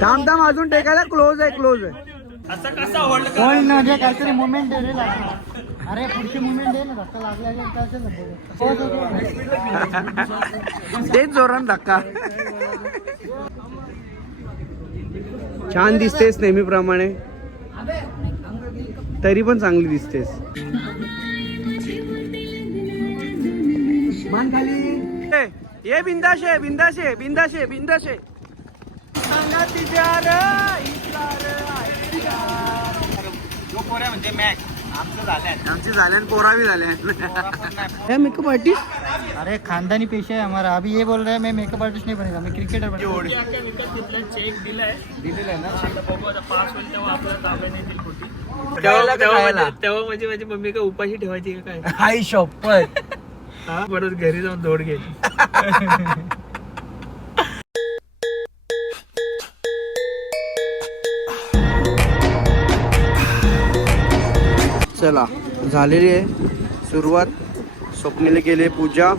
थांब थांब अजून टेकायला क्लोज आहे क्लोज आहे. असं कसा होल्ड ना जे काहीतरी मुवमेंट दे रे लागला. अरे पुढची मुवमेंट दे ना धक्का लागला. तेच जोरान धक्का. छान दिसतेस नेहमीप्रमाणे. तरी पण चांगली दिसतेस. ए, ये बिंदाशे बिंदाशे बिंदाशे बिंदाशे. सांगा. म्हणजे मॅच आमचं झालं आमचे झाले आणि पोरावी झाले. मेकअप आर्टिस्ट अरे खानदानी पेशा है हमारा. अभी ये बोल रहा है मैं मेकअप आर्टिस्ट नहीं बनेगा मैं क्रिकेटर बनेगा. चेक दिलाय. दिलेलं आहे ना? बघू आता पास होईल तेव्हा आपल्याला ताब्यात येतील खोटी का खायला? तेव्हा म्हणजे माझी मम्मी काय उपाशी ठेवायची का काय? हाय शपथ हा परत घरी जाऊन दौड घ्यायची चला झालेली आहे सुरुवात स्वप्नीला केली पूजा।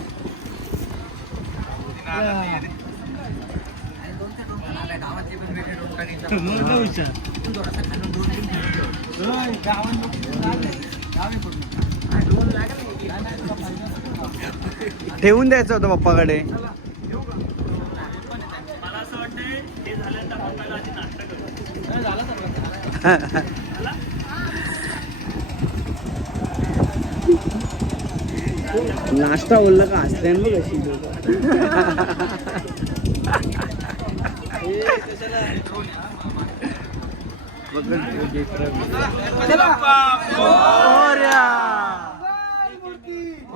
ठेवून द्यायचं होतं पप्पाकडे. हे नाश्ता बोलला का हसते ना बघ अशी.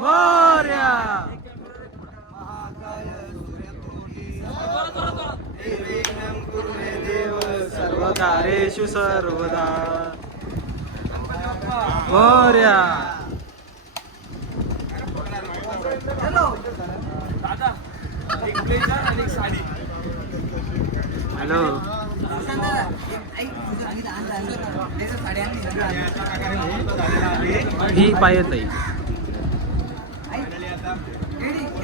मोर्या मोर्या सर्व कार्येषु सर्वदा मोर्या हॅलो ही पाहिजे ताई म्हणजे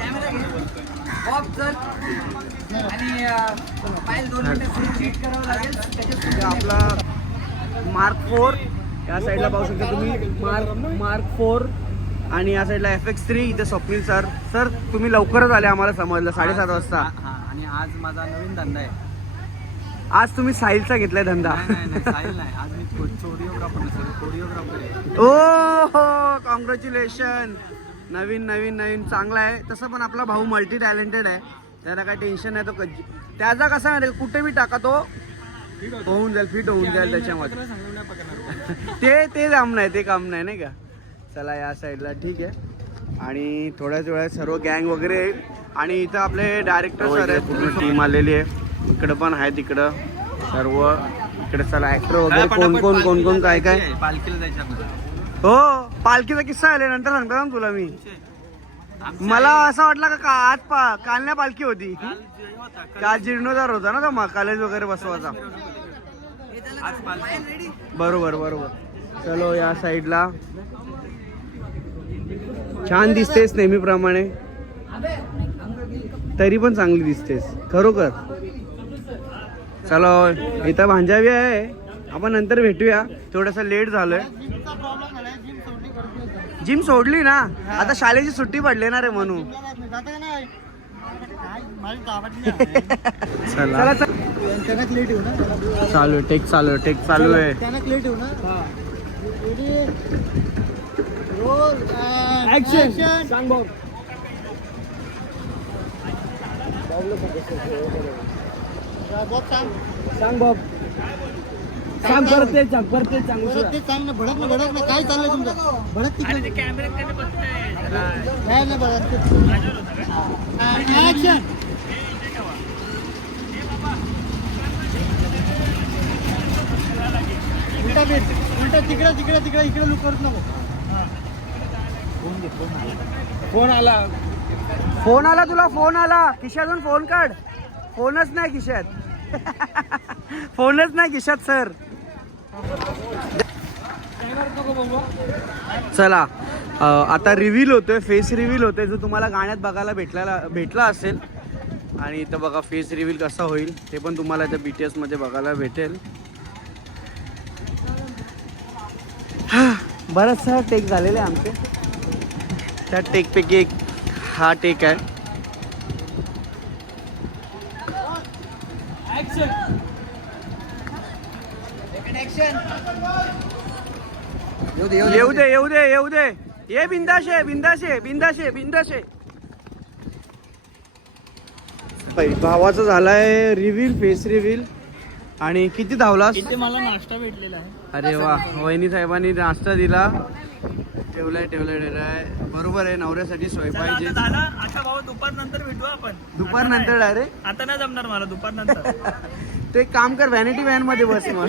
आपला मार्क फोर या साईडला पाहू शकता तुम्ही. मार्क मार्क फोर आणि या साईडला एफ एक्स थ्री इथे स्वप्नील सर सर तुम्ही लवकरच आले आम्हाला समजलं साडेसात वाजता. आणि आज माझा नवीन धंदा आहे. आज तुम्ही साहिलचा घेतलाय धंदा. ओ हो कॉंग्रॅच्युलेशन नवीन नवीन नवीन. चांगला आहे. तसं पण आपला भाऊ मल्टी टॅलेंटेड आहे. त्याला काय टेन्शन नाही तो कधी त्याचा कसा आहे कुठे बी टाका तो होऊन जाईल फिट होऊन जाईल त्याच्यामध्ये. ते ते काम नाही ते काम नाही नाही का? चला या साईडला ठीक आहे. आणि थोड्याच वेळात सर्व गँग वगैरे आहे. आणि इथं आपले डायरेक्टर सर आहे पूर्ण टीम आलेली आहे. इकडं पण आहे तिकडं सर्व. इकडे चला ऍक्टर वगैरे कोण कोण कोण कोण काय काय? पालखीला जायचं आपल्याला. हो पालखीचा किस्सा आले नंतर सांगतो ना तुला मी. मला असं वाटलं का का आज पा काल नाही पालखी होती. काल जीर्णोद्धार होता ना तो कॉलेज वगैरे बसवायचा. बरोबर बरोबर. चलो या साईडला. छान दिसतेस नेहमीप्रमाणे. तरी पण चांगली दिसतेस. खरोखर. चलो इथं भांजावी आहे. आपण नंतर भेटूया. थोडंसं लेट झालोय जिमचा प्रॉब्लेम झालाय जिम सोडली करतोय सर. जिम सोडली ना आता शाळेची सुट्टी पडली ना रे म्हणून चला. आहे टेक चालू आहे टेक चालू आहे. सांग भाऊ सांग सांग बाब सांग करते करते सांग बरं ते सांग ना भडक ना भडक ना काय चाललंय तुमचं? भडक तिकडे काय नाही भडक ऍक्शन उलटा भेट उलटा तिकडे तिकडे तिकडे इकडे लुक करत नको. फोन आला. फोन आला तुला फोन आला. खिशातून फोन काढ. फोनच नाही खिशात फोनच नाही खिशात सर. चला आता रिव्हील होतोय फेस रिव्हील होतोय. जो तुम्हाला गाण्यात बघायला भेटला भेटला असेल आणि इथं बघा फेस रिव्हील कसा होईल ते पण तुम्हाला इथं बी टी एसमध्ये बघायला भेटेल. हां बराचसा टेक झालेले आहे आमचे. त्या टेकपैकी एक हा टेक आहे. येऊ दे येऊ दे येऊ दे ये बिंदाशे बिंदाशे बिंदाशे बिंदाशे. भावाचा झालाय रिव्हील फेस रिव्हील आणि किती धावलास? इथे मला नाश्ता भेटलेला आहे. अरे वा वहिनी साहेबांनी नाश्ता दिला. ठेवलाय ठेवलाय ठेवलाय. बरोबर आहे नवऱ्यासाठी सोय पाहिजे आता भाऊ दुपार नंतर भेटू आपण. दुपार नंतर. डायरेक्ट आता नाही जमणार मला दुपार नंतर ते एक काम कर व्हॅनिटी व्हॅनमध्ये बस मग.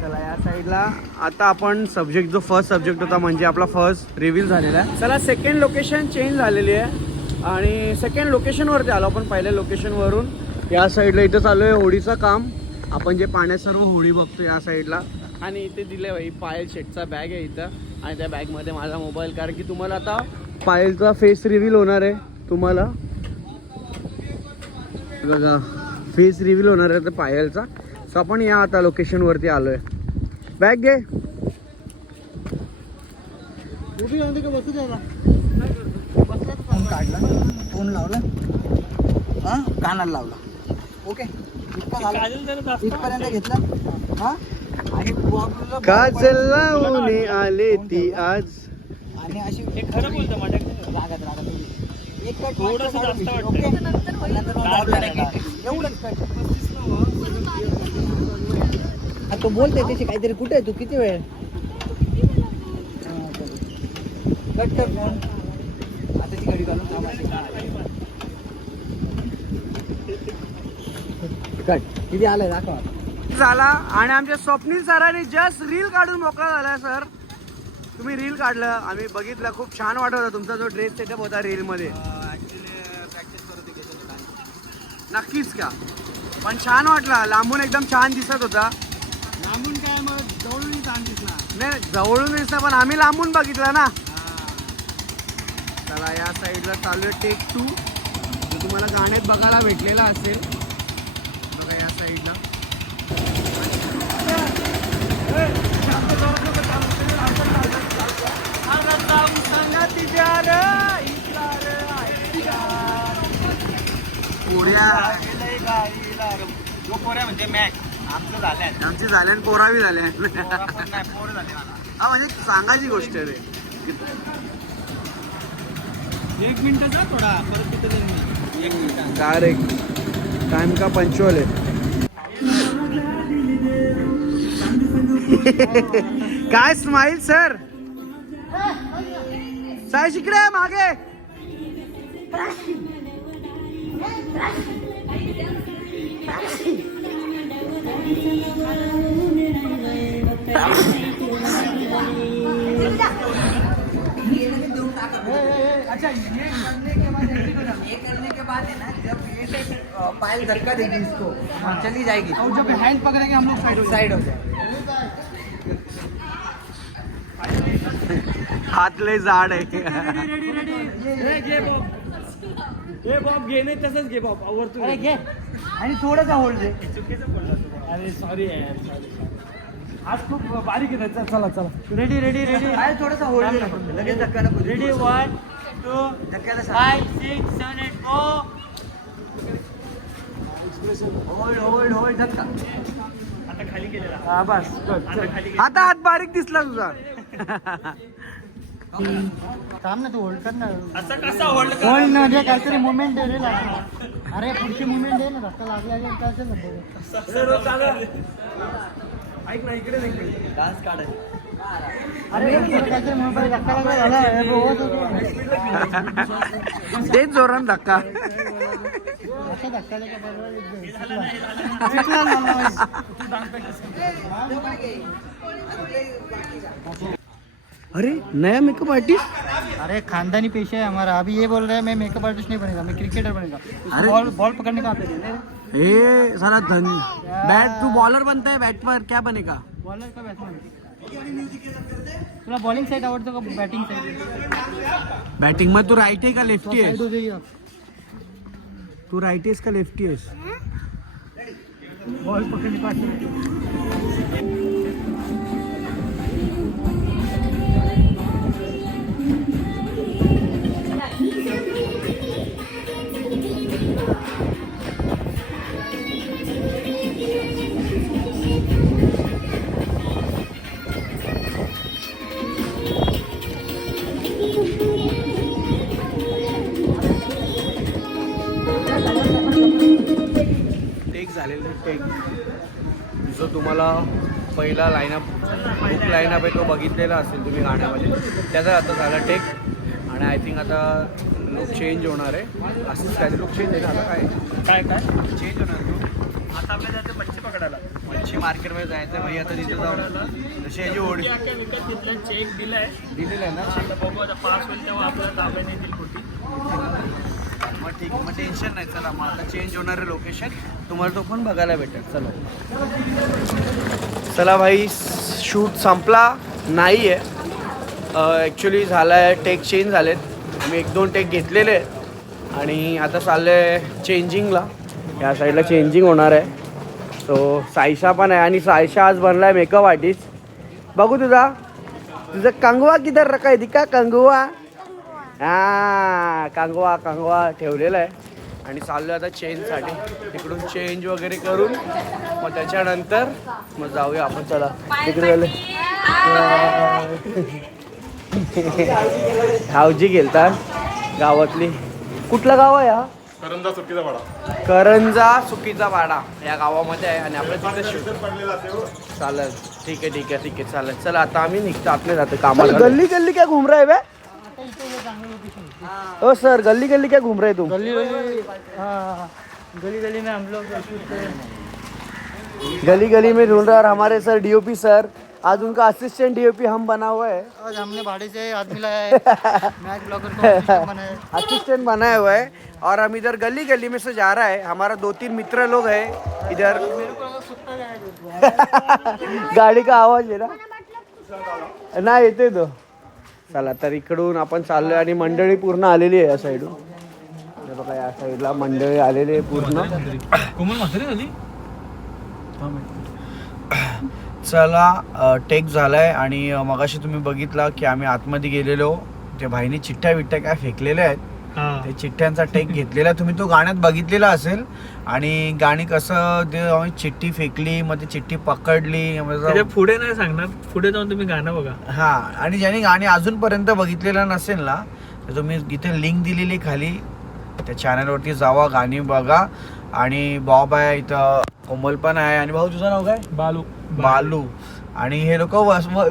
चला या साईडला आता आपण सब्जेक्ट जो फर्स्ट सब्जेक्ट होता म्हणजे आपला फर्स्ट रिव्हील झालेला आहे. चला सेकंड लोकेशन चेंज झालेली आहे. आणि सेकंड लोकेशनवरती आलो आपण पहिल्या लोकेशनवरून या साईडला इथं चालू आहे होडीचं काम. आपण जे पाण्यात सर्व होडी बघतो या साईडला आणि इथे दिले भाई पायल शेटचा बॅग आहे इथं. आणि त्या बॅगमध्ये माझा मोबाईल कारण की तुम्हाला आता पायलचा फेस रिव्हील होणार आहे तुम्हाला. बघा. फेस रिव्हील होणार आहे तर पायलचा सो आपण या आता लोकेशनवरती आलोय. बॅग घे. फोन काढला फोन लावला. हा? कानाला लावला. ओके इथपर्यंत घेतला. हा? आणि बुवाबुडीला काजल लावून आले ती आज. आणि अशी हे खरं बोलतं माझ्याकडे रागत रागत. एक कट थोडंसं जास्त वाटतंय. नंतर मग दाबलं. एवढंच कट हा, तो बोलते त्याची काहीतरी. कुठे आहे तू? किती वेळ? हा. कट कर फोन. आता ती घडी घालून थांबायची कट. किती आलंय? दाखवा. झाला. आणि आमच्या स्वप्नील सरांनी जस्ट रील काढून मोकळा झाला सर. तुम्ही रील काढलं. आम्ही बघितलं. खूप छान वाटत होता. तुमचा जो ड्रेस सेटअप होता रील मध्ये नक्कीच का पण छान वाटला. लांबून एकदम छान दिसत होता. लांबून काय मग जवळून छान दिसणार नाही जवळून दिसतं पण आम्ही लांबून बघितलं ना. चला या साईडला चालू आहे टेक टू जो तुम्हाला गाण्यात बघायला भेटलेला असेल बघा या साईडला. पोळ्या जो पोऱ्या म्हणजे मॅच आमचं आणि पोरावी झाल्या झाले हा म्हणजे सांगायची गोष्ट आहे रे. एक मिनिट जा थोडा परत तिथे. एक मिनिट. डायरेक्ट टाइम का पंचुअल आहे? काय स्माईल सर साय शिकडे मागे. अच्छा ये करने के बाद ये करने के बाद है ना जब ये पायल धक्का देगी इसको चली जाएगी और जब हैंड पकड़ेंगे हम लोग साइड हो साइड हो जाए हात लय जाड बॉब हे बॉब घे नाही तसंच घे बॉब वरतून अरे घे. आणि थोडासा होल्ड दे. चुकीचं बोलला तू. अरे सॉरी यार सॉरी आज खूप बारीक आहे चल- चला चला. रेडी रेडी रेडी आहे थोडासा होल्ड दे. लगेच धक्का नको ready one two धक्क्याला five six seven eight go hold hold hold धक्का. आता खाली गेलेला हा बस आता हात बारीक दिसला तुझा. थांब ना तू होल्ड कर ना. असं कसा होल्ड होल्ड ना दे काहीतरी मुवमेंट दे रे लागला. अरे पुढची मुवमेंट दे ना धक्का लागला असेल ना ते. ऐक ना इकडे नाही डान्स काढायचा. अरे काहीतरी मोबाईल धक्का लागला झाला. हे. तेच जोरान धक्का. असा धक्का लागला बरोबर अरे नया मेकअप आर्टिस्ट अरे खानदानी पेशा है हमारा। अभी ये बोल रहा है मैं मेकअप आर्टिस्ट नहीं बनेगा मैं क्रिकेटर बनेगा। अरे- बॉल बॉल पकड़ने का आता है? साला धन। बैट तू बॉलर बनता है बैट पर क्या बनेगा? बॉलर का बैट्समैन तुला बॉलिंग साईड आवडतं का बॅटिंग साईड बॅटिंग मग तू राईट आहे का लेफ्टी आहे तू राईट आहेस का लेफ्टी आहेस बॉल पकडली पहिला लाईनअप बुक लाईनअप आहे तो बघितलेला असेल तुम्ही गाण्यामध्ये. त्याचा आता झाला टेक आणि आय थिंक आता लुक चेंज होणार आहे. असंच काय लुक चेंज आहे आता काय? काय काय? चेंज होणार लुक आता आपल्याला जायचं मच्छी पकडायला. मच्छी मार्केटमध्ये जायचं म्हणजे आता तिथे जाऊन जशी याची ओढी चेक दिलाय. दिलेलं आहे ना? बघू आता पास होईल तेव्हा आपल्याला ताब्यात येतील कुठे मग ठीक मग टेन्शन नाही. चला मग आता चेंज होणार आहे लोकेशन तुम्हाला तो पण बघायला भेटेल. चला. चला भाई शूट संपला. नाही आहे ॲक्च्युली झाला आहे टेक चेंज झालेत. आम्ही एक दोन टेक घेतलेले आहेत. आणि आता चाललं आहे चेंजिंगला या साईडला चेंजिंग होणार आहे. सो सायशा पण आहे. आणि सायशा आज बनला आहे मेकअप आर्टिस्ट बघू तुझा. तुझं कंगवा किधर रखा आहे? का कंगवा. हा कांगवा कांगवा ठेवलेला आहे. आणि चाललो आता चेंजसाठी तिकडून चेंज वगैरे करून मग त्याच्यानंतर मग जाऊया आपण. चला तिकडे झालं. हावजी गेलतात गावातली. कुठलं गाव आहे हा? करंजा चुकीचा वाडा करंजा सुकीचा वाडा या गावामध्ये आहे आणि आपलं तिथे हो. चालेल. ठीक आहे ठीक आहे ठीक आहे. चालेल. चला आता आम्ही निघतो. आपले जातो कामाला. गल्ली गल्ली क्या घूम रहा है बे? ओ सर गली गली क्या घूम रहे तुम? गली गली हाँ गली गली में हम लोग गली गली में ढूंढ रहा और हमारे सर डीओपी सर आज उनका असिस्टेंट डीओपी हम बना हुआ है। आज हमने भाड़े से आदमी लाया है। मैच ब्लॉगर को बनाया असिस्टेंट बनाया हुआ है और हम इधर गली गली में से जा रहा है। हमारा दो तीन मित्र लोग हैं इधर। गाडी का आवाज़ है ना? ना येते तो चला तर इकडून आपण चाललोय आणि मंडळी पूर्ण आलेली आहे या साईडून हे बघा या साईडला मंडळी आलेली आहे पूर्ण. चला टेक झालाय आणि मगाशी तुम्ही बघितला की आम्ही आतमध्ये गेलेलो. ते भाईने चिठ्ठ्या विठ्ठ्या काय फेकलेल्या आहेत. ते चिठ्ठ्यांचा टेक घेतलेला तुम्ही तो गाण्यात बघितलेला असेल. आणि गाणी कसं ते आम्ही चिठ्ठी फेकली मग ती चिठ्ठी पकडली पुढे नाही सांगणार पुढे जाऊन तुम्ही गाणं बघा. हा आणि ज्यांनी गाणी अजूनपर्यंत बघितलेलं नसेल ना तर तुम्ही इथे लिंक दिलेली खाली त्या चॅनलवरती जावा गाणी बघा. आणि बॉब आहे इथं कोमल पण आहे. आणि भाऊ तुझं नाव काय? बालू. बालू. आणि हे लोक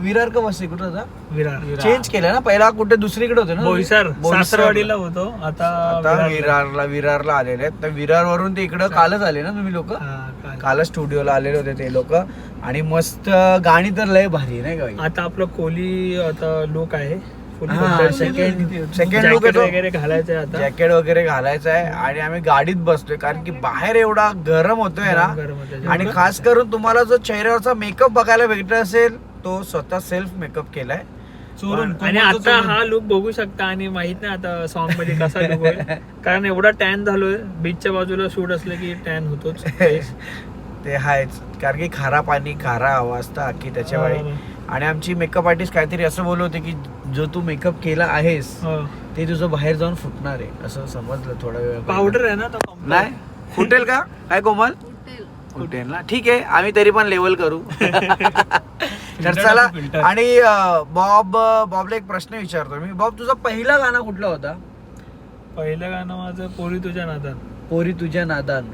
विरार का वसई? कुठं होता? विरार. चेंज केलं ना? पहिला कुठे? दुसरीकडे होते ना? बोईसर. बोईसरला. सासरवाडीला होतो. आता आता विरारला. विरारला आलेले आहेत. तर विरार वरून ते इकडं कालच आले ना तुम्ही लोक. कालच. स्टुडिओला आलेले होते ते लोक. आणि मस्त गाणी तर लय भारी आहे नाही का? आता आपलं कोली आता लोक आहे. Jacket येतो. वगैरे घालायचंय आता. जॅकेट वगैरे घालायचं आहे आणि आम्ही गाडीत बसतोय कारण की बाहेर एवढा गरम होतोय ना. आणि खास करून तुम्हाला जो चेहऱ्यावरचा मेकअप बघायला भेटत असेल तो स्वतः सेल्फ मेकअप केलाय. आणि आता हा लुक बघू शकता आणि माहीत नाही आता सॉन्गमध्ये कसा लुक कारण एवढा टॅन झालोय बीचच्या बाजूला शूट असलं की टॅन होतोच. ते आहेच. कारण की खारा पाणी खारा हवा असता की त्याच्या वेळी आणि आमची मेकअप आर्टिस्ट काहीतरी असं बोलत होते की जो तू मेकअप केला आहेस हो. ते तुझं बाहेर जाऊन फुटणार आहे. असं समजलं थोडा वेळ. पावडर आहे ना. नाही. फुटेल का? काय कोमल? फुटेल. ना. ठीक आहे आम्ही तरी पण लेवल करू. तर चला. आणि बॉब बॉबला एक प्रश्न विचारतो मी. बॉब तुझा पहिला गाणं कुठला होता? पहिलं गाणं माझं पोरी तुझ्या नादात. पोरी तुझ्या नादान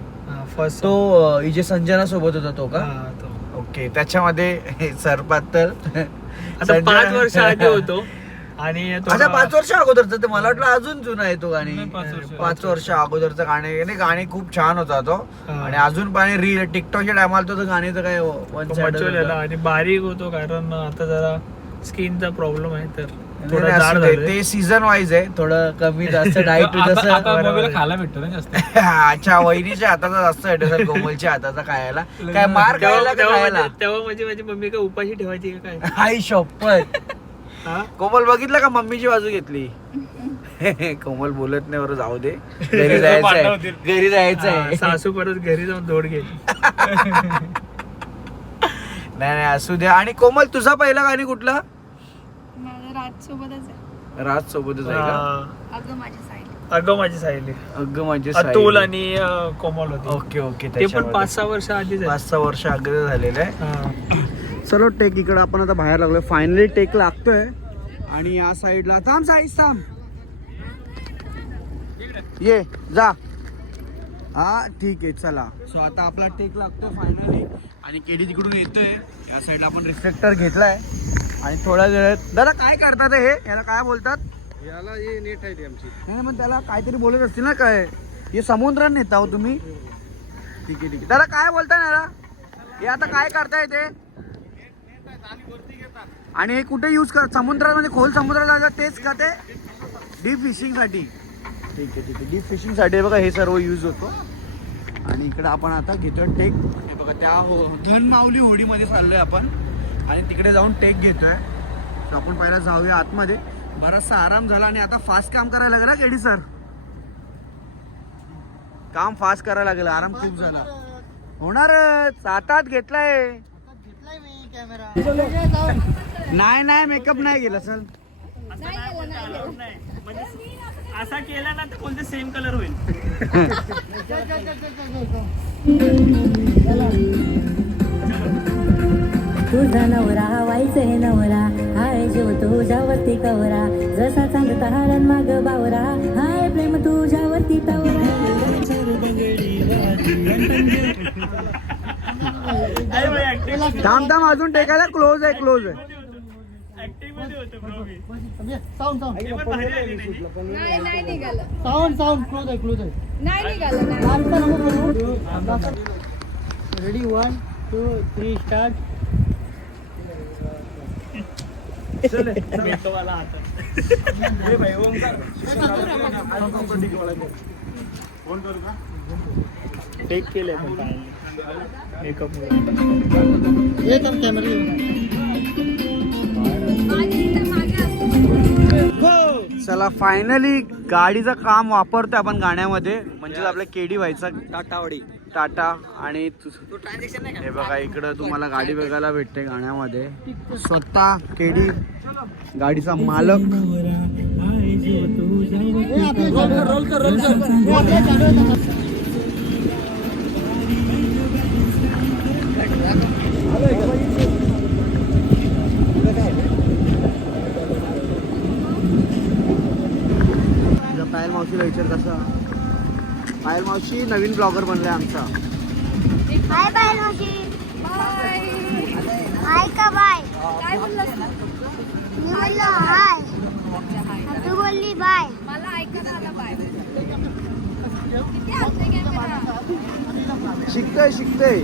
फर्स्ट तो इजे संजना सोबत होता तो का? ओके त्याच्यामध्ये सरपातल आता पाच वर्ष आधी होतो. आणि तो- अच्छा पाच वर्ष अगोदरचं ते मला वाटलं अजून जुना आहे तो गाणी. पाच वर्ष. अगोदरचं गाणे. नाही गाणी खूप छान होता तो. आणि अजून पण रील टिकटॉकच्या टायमाला तो गाणीचं काय आणि बारीक होतो कारण आता जरा स्किनचा प्रॉब्लेम आहे तर थोडं नाही, जाड असू दे. झालंय. ते सीझन वाईज आहे थोडं कमी जास्त डाईट आता आता जसं मम्मीला खायला भेटतो ना जास्त. अच्छा वहिनीच्या हाताचा जास्त सर कोमलच्या हाताचा खायला. काय मार तेव्हा खायला का तेव्हा खायला? म्हणजे- तेव्हा माझी माझी मम्मी काय उपाशी ठेवायची का काय? आई शपथ हा? कोमल बघितलं का मम्मीची बाजू घेतली? कोमल बोलत नाही बरं जाऊ दे. घरी जायचंय. पाठवतील. घरी जायचंय. हा, सासू परत घरी जाऊन दोड गेली नाही नाही असू द्या. आणि कोमल तुझा पहिला गाणी कुठला? राज सोबतच आहे. राज सोबतच आहे का? हा. अगं माझी साईड अगं माझी सायली. अगं माझे अतुल आणि अं, कोमल होती. ओके ओके ते पण पाच सहा वर्ष आधीच आहे. पाच सहा वर्ष अगोदर झालेलं आहे. हा. चलो टेक इकडं. आपण आता बाहेर लागलोय. फायनली टेक लागतोय. आणि या साईडला थांब साईड थांब. ये जा. हा ठीक आहे चला. सो आता आपला टेक लागतोय फायनली आणि केडी तिकडून येतोय. या साईडला आपण रिफ्लेक्टर घेतलाय. आणि थोड्या वेळात दादा काय काढतात हे? याला काय बोलतात? याला हे नेट आहे ती आमची. नाही पण त्याला काहीतरी बोलत असतील ना काय? हे समुद्रात नेता हो तुम्ही. ठीक आहे ठीक आहे. दादा काय बोलताय ना याला? हे आता काय करताय ते? आणि हे कुठे यूज कर समुद्रात म्हणजे खोल समुद्रात जायचं तेच का ते? डीप फिशिंगसाठी. ठीक आहे ठीक आहे. डीप फिशिंगसाठी बघा हे सर्व यूज होतो. आणि इकडे आपण आता घेतोय टेक हे बघा त्या हो धनमाऊली होडीमध्ये चाललोय आपण. आणि तिकडे जाऊन टेक घेतोय. तर आपण पहिला जाऊया आतमध्ये. बराचसा आराम झाला आणि आता फास्ट काम करायला लागला केडी सर काम फास्ट करायला लागलं आराम खूप झाला. होणारच हातात घेतलाय. नाही नाही मेकअप नाही गेला सर म्हणजे असा केला ना तर कोणते सेम कलर होईल. तुझा नवरा व्हायचे नवरा हाय जीव तुझ्यावरती कवरा. जसा चांद तारण माग बावरा हाय प्रेम तुझ्यावरती तवरा. थांब थांब अजून टेकायला क्लोज आहे क्लोज आहे ऍक्टिंगमध्ये होतो bro मी. साऊंड साऊंड हे पण भारी आली नाही. नाही नाही निघालं. साऊंड साऊंड क्लोज आहे क्लोज आहे. नाही निघालं नाही. Ready one two three start take पण मेकअप हम कॅमेरा चला फायनली गाडीचं काम वापरतोय आपण गाण्यामध्ये. म्हणजे आपल्या केडी व्हायचा. टाटावडी. टाटा आणि तु- हे बघा इकडं तुम्हाला गाडी बघायला भेटते गाण्यामध्ये. स्वतः केडी गाडीचा मालक. रोल कर रोल कर पायल मावशी नवीन ब्लॉगर बनलाय आमचा. हाय बाय मावशी. बाय हाय का बाय? काय बोललास मी बोललो हाय. तू बोलली बाय. मला ऐकायला आला बाय. किती हलते कॅमेरा शिकतोय शिकतोय.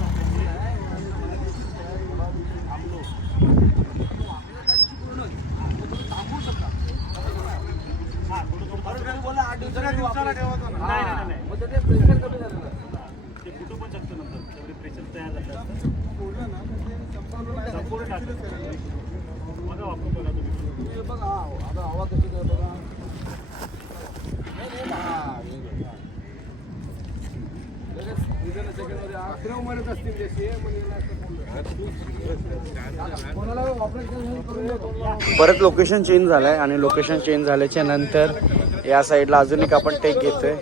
परत लोकेशन चेंज झालं आहे आणि लोकेशन चेंज झाल्याच्यानंतर या साईडला अजून एक आपण टेक घेतो आहे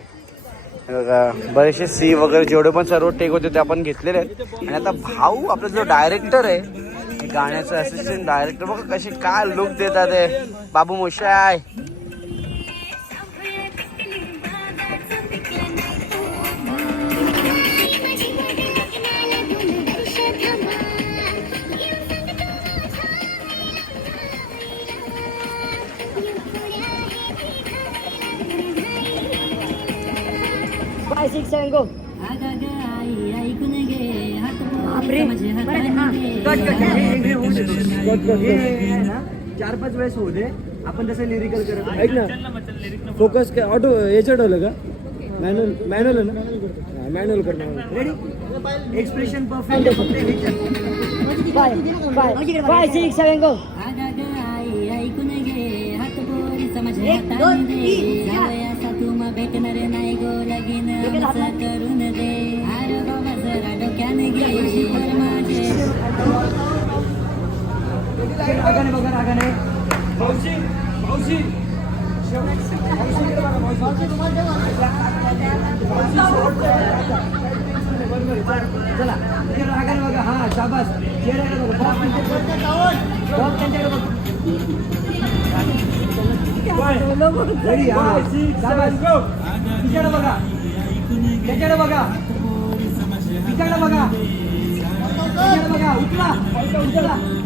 बघा, बरेचसे सी वगैरे जेवढे पण सर्व टेक होते ते आपण घेतलेले आहेत. आणि आता भाऊ आपला जो डायरेक्टर आहे गाण्याचं असिस्टंट डायरेक्टर बघा कसे काय लुक देतात बाबू मोशाय. ऐकून घे. चार पाच वेळेस होऊ दे. आपण तसं लिरिकल करत ऐक ना. फोकस काय ऑटो याच्या ठेवलं का? मॅन्युअल मॅन्युअल ना? मॅन्युअल करणार ready expression perfect five five six seven go ऐकून घे. हात हाताने रागाने बघा चला रागाने बघा हा शाबास. चेहऱ्याकडे बघा? हा. शाबास. तिच्याकडे बघा. त्याच्याकडे बघा. तिच्याकडे बघा. बघा. उठला उठला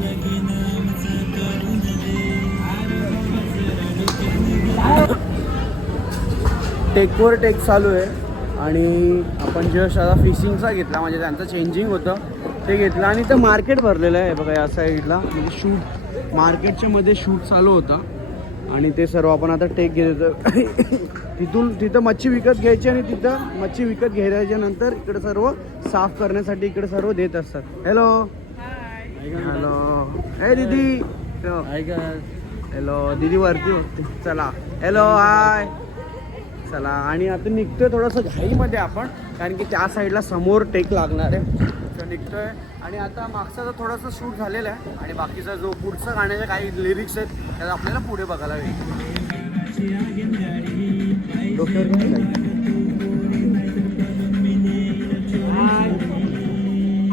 टेकवर टेक चालू आहे. आणि आपण जस्ट आता फिशिंगचा घेतला म्हणजे त्यांचं चेंजिंग होतं. ते घेतलं आणि ते मार्केट भरलेलं आहे. बघा या साईडला म्हणजे शूट मार्केटच्या मध्ये शूट चालू होतं. आणि ते सर्व आपण आता टेक घेत होतो. तिथून तिथं मच्छी विकत घ्यायची आणि तिथं मच्छी विकत घ्यायच्या नंतर इकडे सर्व साफ करण्यासाठी इकडे सर्व देत असतात. हॅलो हॅलो हे दीदी. हॅलो दीदी वरती चला. हॅलो हाय चला. आणि आता निघतोय थोडंसं घाईमध्ये आपण कारण की त्या साईडला समोर टेक लागणार आहे. तर निघतोय. आणि आता मागचा तर थोडंसं शूट झालेलं आहे आणि बाकीचा जो पुढचं गाण्याचे काही लिरिक्स आहेत त्याला आपल्याला पुढे बघायला मिळेल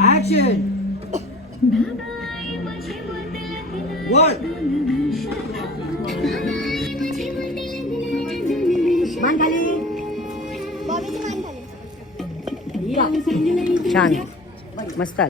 ॲक्शन छान. मस्त